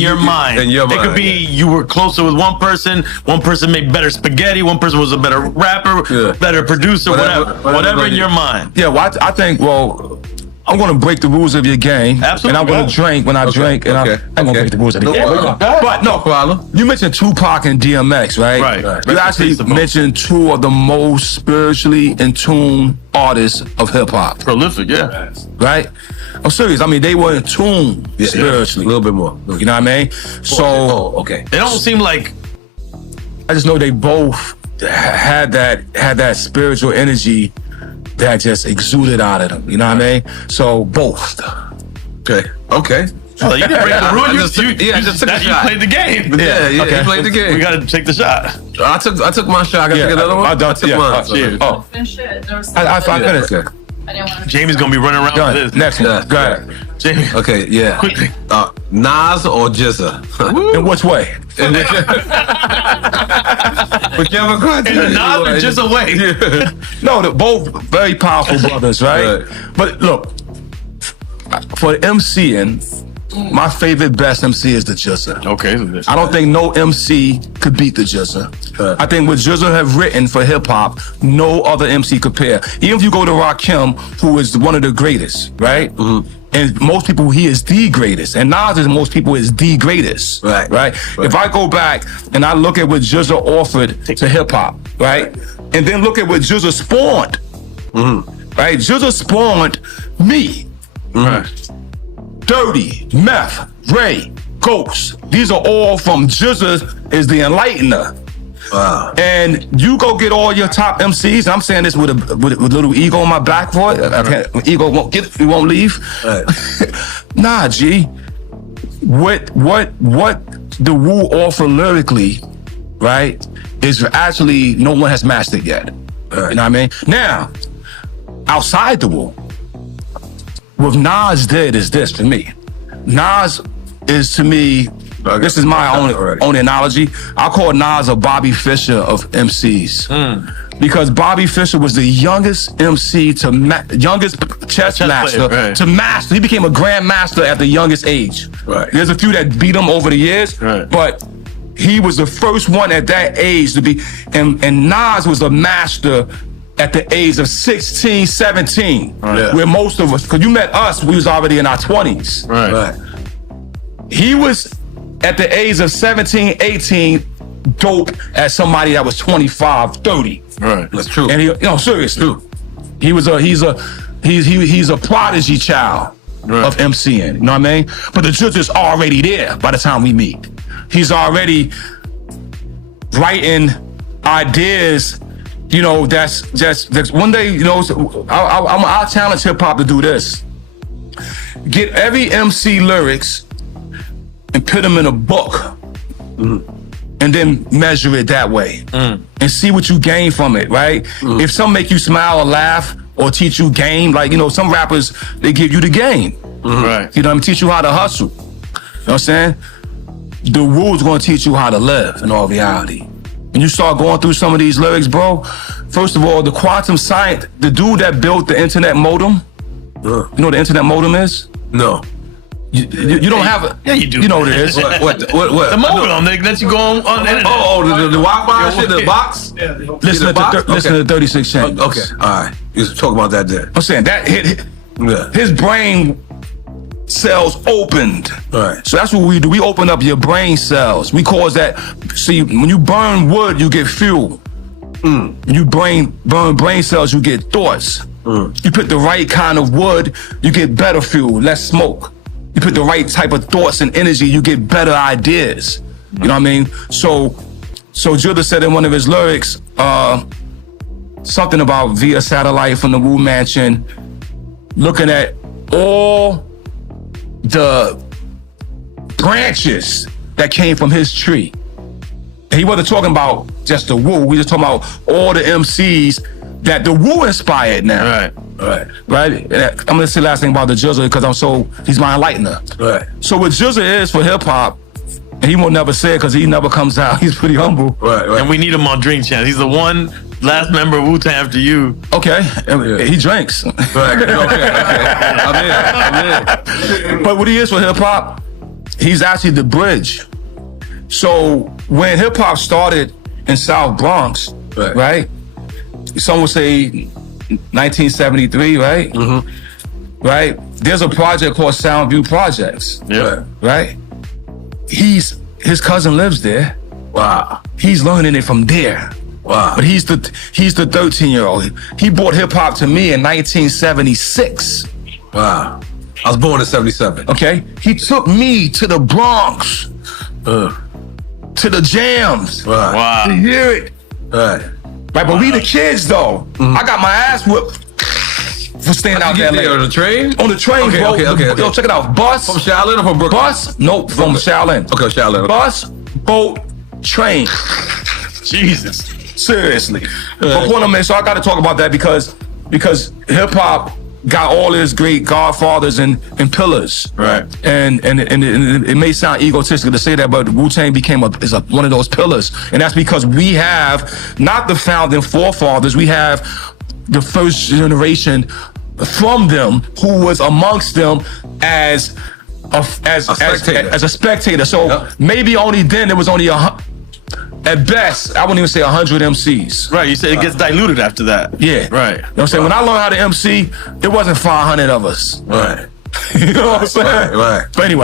your mind. In your mind. It could be you were closer with one person made better spaghetti, one person was a better rapper, better producer, whatever in your mind. Yeah, well, I think, I'm going to break the rules of your game. Absolutely. And I'm going to drink when I drink. And I'm going to break the rules of the game. But no problem. You mentioned Tupac and DMX, right? Right. You actually mentioned two of the most spiritually in tune artists of hip hop. Prolific, yeah. Right? I'm serious. I mean, they were in tune spiritually. A little bit more. You know what I mean? So, They don't seem like... I just know they both had that spiritual energy that just exuded out of them. You know what I mean? So both. Okay. Oh, you didn't break the rule. You just took a shot. You played the game. You played the game. We got to take the shot. I took my shot. I got to take another one. I took mine. Cheers. Finish it. I finished it. Jamie's gonna be running around with this. Next one. Go ahead. Jamie. Okay, yeah. Quickly. Nas or GZA? In which way? Whichever question. In the Nas or GZA way. No, they're both very powerful brothers, right? But look, for MCing, my favorite best MC is the GZA. Okay. I don't think no MC could beat the GZA. I think what GZA have written for hip hop, no other MC could pair. Even if you go to Rakim, who is one of the greatest, right? And most people, he is the greatest. And Nas is most people is the greatest. Right? If I go back and I look at what GZA offered to hip hop, right? And then look at what GZA spawned. Right? GZA spawned me. Dirty, Meth, Ray, Ghost. These are all from GZA is the enlightener. Wow. And you go get all your top MCs. I'm saying this with a little ego in my back for it. Ego won't leave. Nah, G. What the Wu offer lyrically, right, is actually no one has mastered yet. You know what I mean? Now, outside the Wu, what Nas did is this for me. Nas is to me, this is my own analogy. I call Nas a Bobby Fischer of MCs. Because Bobby Fischer was the youngest MC youngest chess master player, to master. He became a grandmaster at the youngest age. There's a few that beat him over the years, but he was the first one at that age to be, and Nas was a master at the age of 16, 17, where most of us, because you met us, we was already in our 20s. He was at the age of 17, 18, dope as somebody that was 25, 30. That's true. And he, seriously, he's a prodigy child of MCing. You know what I mean? But the truth is already there by the time we meet. He's already writing ideas. That's one day, I'll challenge hip hop to do this. Get every MC lyrics and put them in a book and then measure it that way and see what you gain from it, right? If some make you smile or laugh or teach you game, like, some rappers, they give you the game. Teach you how to hustle. You know what I'm saying? The rules gonna teach you how to live in all reality. When you start going through some of these lyrics, bro, first of all, the quantum science, the dude that built the internet modem, you know what the internet modem is? No. You don't have it. Yeah, you do. You know what it is. What? The modem, they let you go on the internet. The Wi-Fi shit, the box? Listen to 36 Chambers. Okay, all right. You talk about that there. I'm saying that his brain cells opened. So that's what we do. We open up your brain cells. We cause that. See, when you burn wood, you get fuel. When you burn brain cells, you get thoughts. You put the right kind of wood, you get better fuel, less smoke. You put the right type of thoughts and energy, you get better ideas. You know what I mean? So GZA said in one of his lyrics, something about via satellite from the Wu Mansion, looking at all the branches that came from his tree. And he wasn't talking about just the Wu, we just talking about all the MCs that the Wu inspired now. Right? And I'm gonna say last thing about the GZA because he's my enlightener. So what GZA is for hip hop, and he won't never say it because he never comes out, he's pretty humble. And we need him on Drink Champs. He's the one last member of Wu-Tang after you. Okay, he drinks. I'm in. But what he is for hip hop, He's actually the bridge. So when hip hop started in South Bronx, right? Some would say 1973, right? Right? There's a project called Soundview Projects. Yeah. Right? His cousin lives there. Wow. He's learning it from there. Wow. But he's the 13-year-old. He brought hip hop to me in 1976. Wow. I was born in 77. Okay? He took me to the Bronx, to the jams, Wow. to hear it. Right. Right, but we the kids though. I got my ass whipped for staying out there. On the train? On the train, Okay, bro. okay. Yo, check it out. Bus. From Shaolin or from Brooklyn? Bus? Nope, from Shaolin. Okay, Shaolin. Bus, boat, train. Jesus. Seriously. But point I'm in, so I got to talk about that because hip hop got all his great godfathers and pillars. Right. And it may sound egotistical to say that, but Wu-Tang became one of those pillars. And that's because we have not the founding forefathers, we have the first generation from them who was amongst them as a spectator. So maybe only then there was only at best, I wouldn't even say 100 MCs. Right, you said it gets diluted after that. Yeah. Right. You know what I'm saying? When I learned how to MC, there wasn't 500 of us. Right. You know what I'm saying? Right. But anyway.